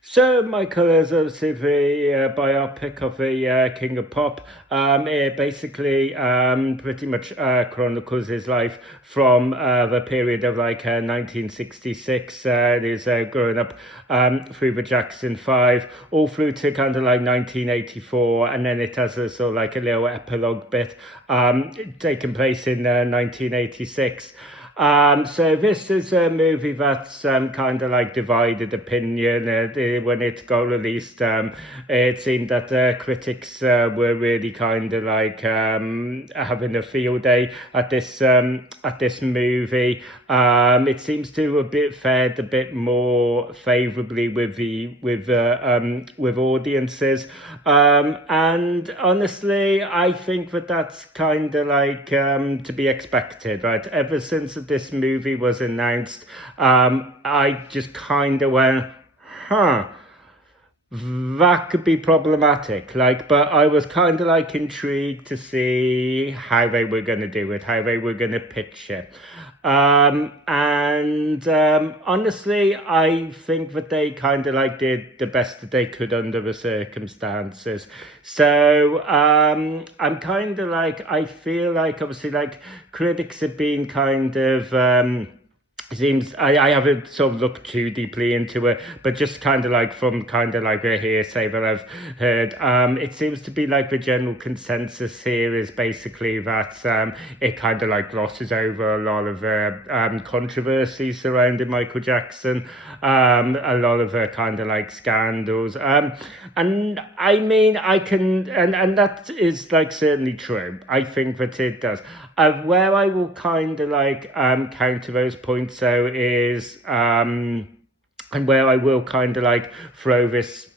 So, Michael is obviously the biopic of the King of Pop. It basically pretty much chronicles his life from the period of 1966. He's growing up through the Jackson 5, all through to kind of like 1984, and then it has a sort of like a little epilogue bit taking place in 1986. So this is a movie that's kind of like divided opinion. When it got released, it seemed that critics were really kind of like having a field day at this movie. It seems to have fared a bit more favourably with audiences, and honestly, I think that that's kind of like to be expected, right? Ever since this movie was announced, I just kind of went, huh, that could be problematic. But I was kind of like intrigued to see how they were going to do it, how they were going to pitch it. And honestly, I think that they kind of like did the best that they could under the circumstances. So I'm kind of like, I feel like obviously like critics have been kind of seems I haven't sort of looked too deeply into it, but just kind of like from kind of like a hearsay that I've heard, it seems to be like the general consensus here is basically that it kind of like glosses over a lot of controversy surrounding Michael Jackson, a lot of kind of like scandals, and I mean I can and that is like certainly true. I think that it does. Where I will kind of like counter those points so is and where I will kind of like throw this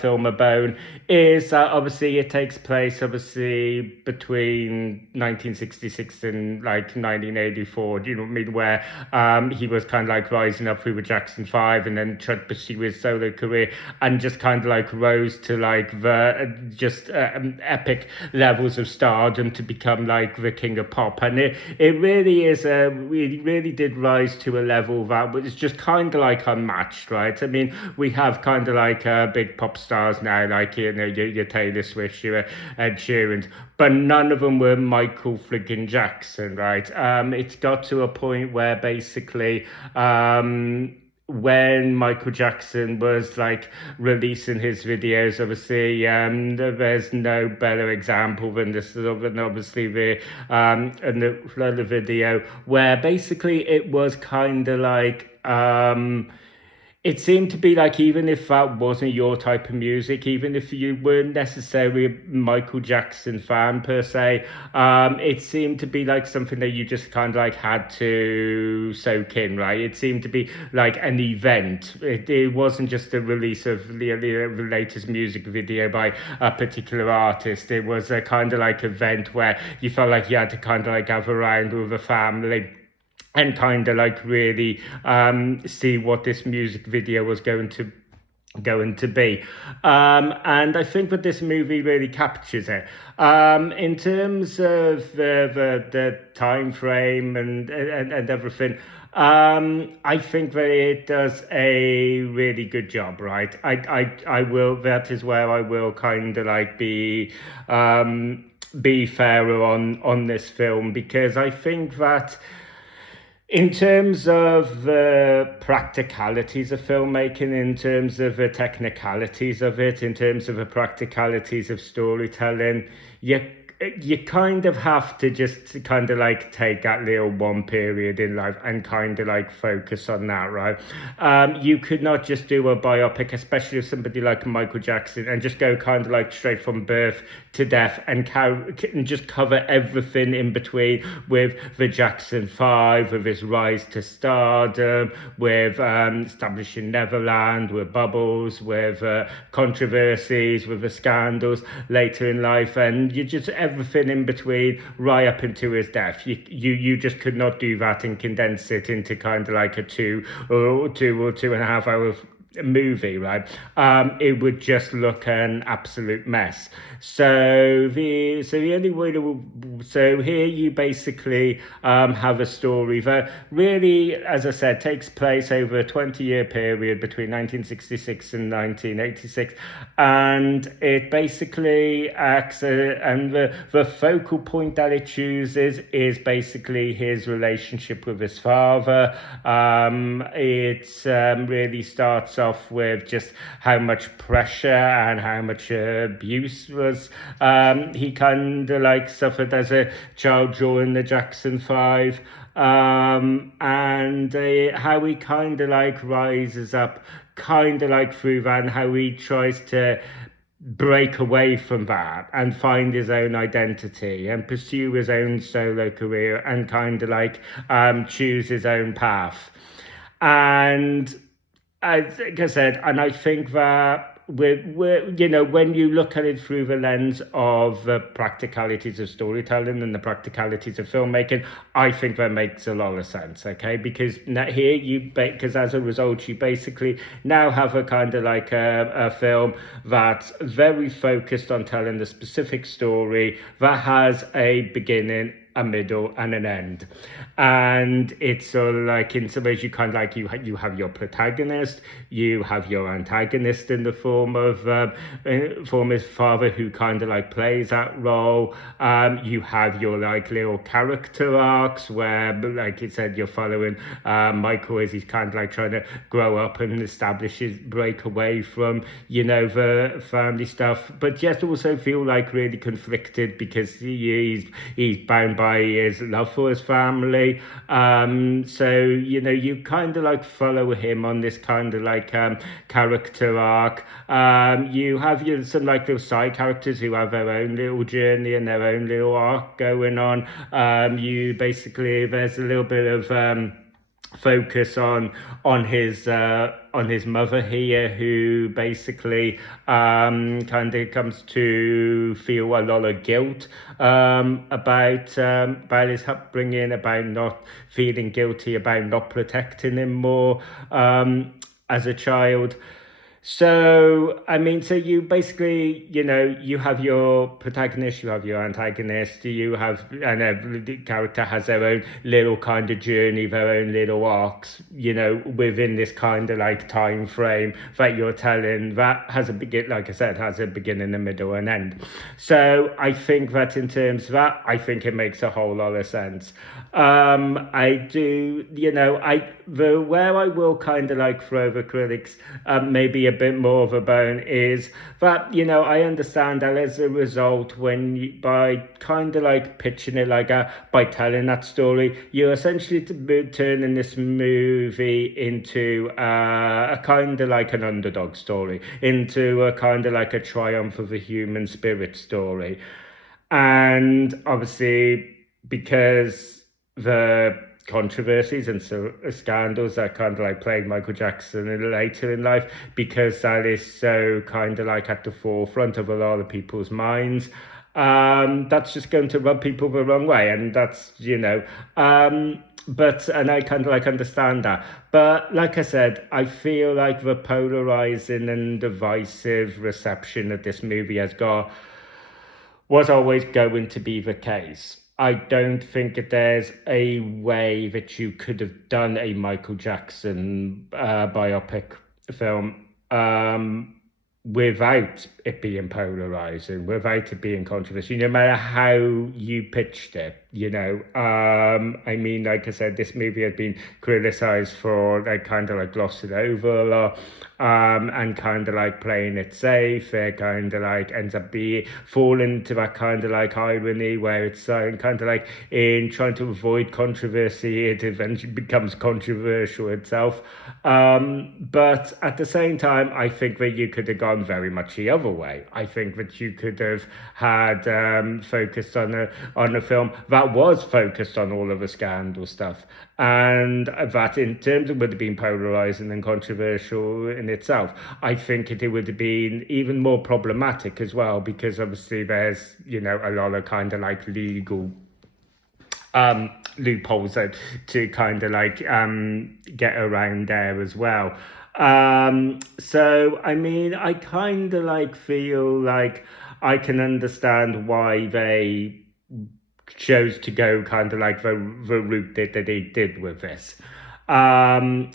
film a bone is that obviously it takes place obviously between 1966 and like 1984. Do you know what I mean? Where he was kind of like rising up through the Jackson 5 and then tried to pursue his solo career and just kind of like rose to like the just epic levels of stardom to become like the king of pop. And it really is really did rise to a level that was just kind of like unmatched, right? I mean, we have kind of like big pop stars now, like your Taylor Swift, your Ed Sheeran, but none of them were Michael friggin' Jackson, right? It's got to a point where basically when Michael Jackson was like releasing his videos, obviously there's no better example than this, than obviously the video where basically it was kind of like it seemed to be like even if that wasn't your type of music, even if you weren't necessarily a Michael Jackson fan per se, it seemed to be like something that you just kind of like had to soak in, right? It seemed to be like an event. It wasn't just a release of the latest music video by a particular artist. It was a kind of like event where you felt like you had to kind of like have a round with a family and kind of like really see what this music video was going to be. And I think that this movie really captures it. In terms of the time frame and everything, I think that it does a really good job, right? I will, that is where I will kind of like be fairer on this film, because I think that in terms of the practicalities of filmmaking, in terms of the technicalities of it, in terms of the practicalities of storytelling, you kind of have to just kind of like take that little one period in life and kind of like focus on that, right? You could not just do a biopic, especially of somebody like Michael Jackson, and just go kind of like straight from birth to death and just cover everything in between with the Jackson 5, with his rise to stardom, with establishing Neverland, with Bubbles, with controversies, with the scandals later in life, and you just everything in between right up into his death. You just could not do that and condense it into kind of like a two and a half hour movie, right, it would just look an absolute mess. So the only way to, so here you basically have a story that really, as I said, takes place over a 20-year period between 1966 and 1986, and it basically acts, and the focal point that it chooses is basically his relationship with his father. It really starts off with just how much pressure and how much abuse was he kind of like suffered as a child during the Jackson 5, and how he kind of like rises up kind of like through that, and how he tries to break away from that and find his own identity and pursue his own solo career and kind of like choose his own path. And like I said, and I think that with when you look at it through the lens of the practicalities of storytelling and the practicalities of filmmaking, I think that makes a lot of sense. Okay, because here because as a result, you basically now have a kind of like a film that's very focused on telling a specific story that has a beginning, a middle, and an end. And it's sort of like, in some ways, you kind of like you have your protagonist, you have your antagonist in the form of his father, who kind of like plays that role. You have your like little character arcs where, like you said, you're following Michael as he's kind of like trying to grow up and establish his break away from the family stuff, but yet also feel like really conflicted because he's bound by his love for his family. So you kind of like follow him on this kind of like character arc. You have some like little side characters who have their own little journey and their own little arc going on. You basically, there's a little bit of focus on his mother here, who basically kind of comes to feel a lot of guilt about his upbringing, about not feeling guilty, about not protecting him more as a child. So, I mean, so you basically, you have your protagonist, you have your antagonist, and every character has their own little kind of journey, their own little arcs, within this kind of like time frame that you're telling, that has like I said, has a beginning, a middle, and end. So I think that in terms of that, I think it makes a whole lot of sense. I do, where I will kind of like throw the critics maybe a bit more of a bone is that, I understand that as a result, by kind of like pitching it like by telling that story, you're essentially turning this movie into a kind of like an underdog story, into a kind of like a triumph of the human spirit story. And obviously, because the controversies and scandals that kind of like plagued Michael Jackson later in life, because that is so kind of like at the forefront of a lot of people's minds, that's just going to rub people the wrong way. And that's, but, and I kind of like understand that. But like I said, I feel like the polarizing and divisive reception that this movie has got was always going to be the case. I don't think that there's a way that you could have done a Michael Jackson biopic film without it being polarizing, without it being controversial, no matter how you pitched it. I mean, like I said, this movie had been criticized for like kind of like glossing over a lot, and kind of like playing it safe. It kind of like ends up falling into that kind of like irony where it's kind of like, in trying to avoid controversy, it eventually becomes controversial itself. But at the same time, I think that you could have gone very much the other way. I think that you could have had focused on a film that was focused on all of the scandal stuff, and that in terms of would have been polarizing and controversial in itself. I think it would have been even more problematic as well, because obviously there's a lot of kind of like legal loopholes to kind of like get around there as well. So I mean, I kind of like feel like I can understand why they chose to go kind of like the route that they did with this. So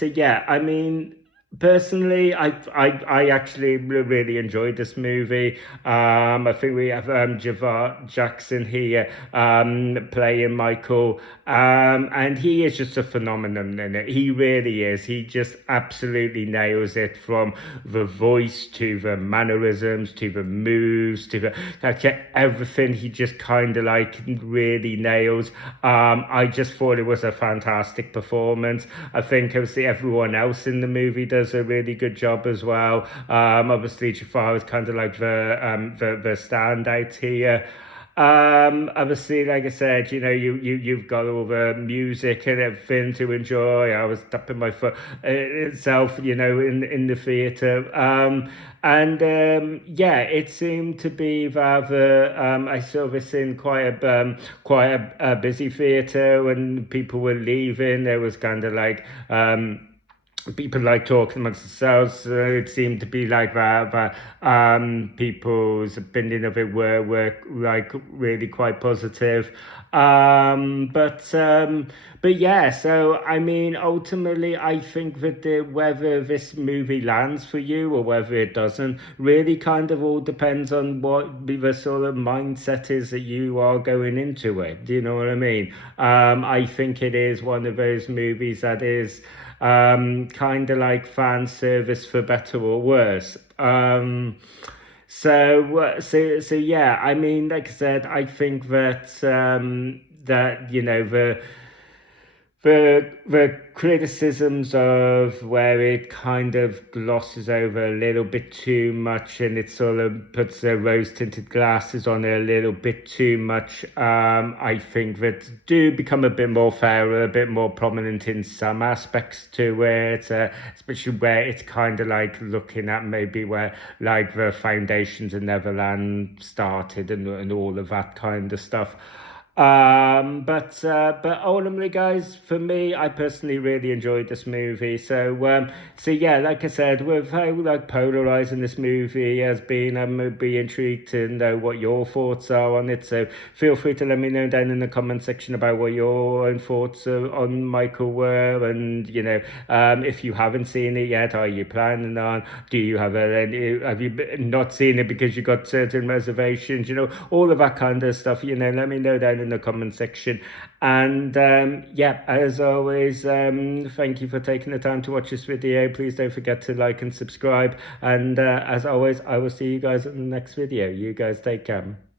yeah, I mean, personally, I actually really enjoyed this movie. I think we have Javar Jackson here playing Michael, and he is just a phenomenon in it. He really is. He just absolutely nails it, from the voice to the mannerisms to the moves to the like everything. He just kind of like really nails. I just thought it was a fantastic performance. I think obviously everyone else in the movie does a really good job as well. Obviously Jafar is kind of like the standout here. Obviously, like I said, you've got all the music and everything to enjoy. I was tapping my foot itself, in the theatre. And yeah, it seemed to be rather. I saw this in quite a busy theatre when people were leaving. There was kind of like. People like talking amongst themselves. It seemed to be like that. People's opinion of it were like really quite positive. But yeah. So I mean, ultimately, I think that whether this movie lands for you or whether it doesn't really kind of all depends on what the sort of mindset is that you are going into it. Do you know what I mean? I think it is one of those movies that is kind of like fan service for better or worse. So yeah, I mean, like I said, I think that that the criticisms of where it kind of glosses over a little bit too much, and it sort of puts the rose tinted glasses on it a little bit too much, I think that do become a bit more fair, a bit more prominent in some aspects to it, especially where it's kind of like looking at maybe where like the foundations of Neverland started and all of that kind of stuff. But ultimately, guys, for me, I personally really enjoyed this movie. So yeah, like I said, with how like polarizing this movie has been, I'm be intrigued to know what your thoughts are on it. So feel free to let me know down in the comment section about what your own thoughts on Michael were, and if you haven't seen it yet, are you planning on? Do you have have you not seen it because you got certain reservations? All of that kind of stuff. Let me know down in the comment section. And yeah, as always, thank you for taking the time to watch this video. Please don't forget to like and subscribe, and as always, I will see you guys in the next video. You guys take care.